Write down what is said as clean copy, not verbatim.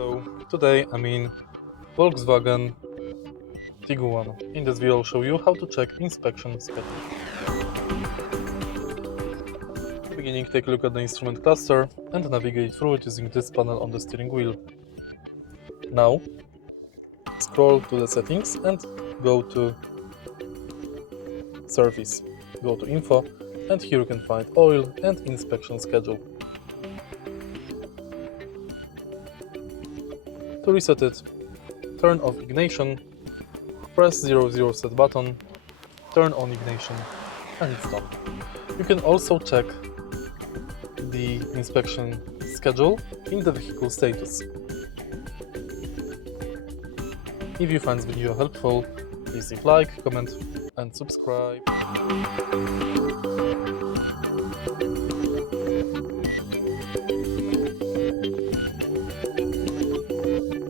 Hello, today I'm in Volkswagen Tiguan. In this video I'll show you how to check inspection schedule. In the beginning, take a look at the instrument cluster and navigate through it using this panel on the steering wheel. Now, scroll to the settings and go to Service. Go to Info and here you can find Oil and Inspection Schedule. To reset it, turn off ignition, press 00 set button, turn on ignition and it's done. You can also check the inspection schedule in the vehicle status. If you find this video helpful, please leave like, comment and subscribe.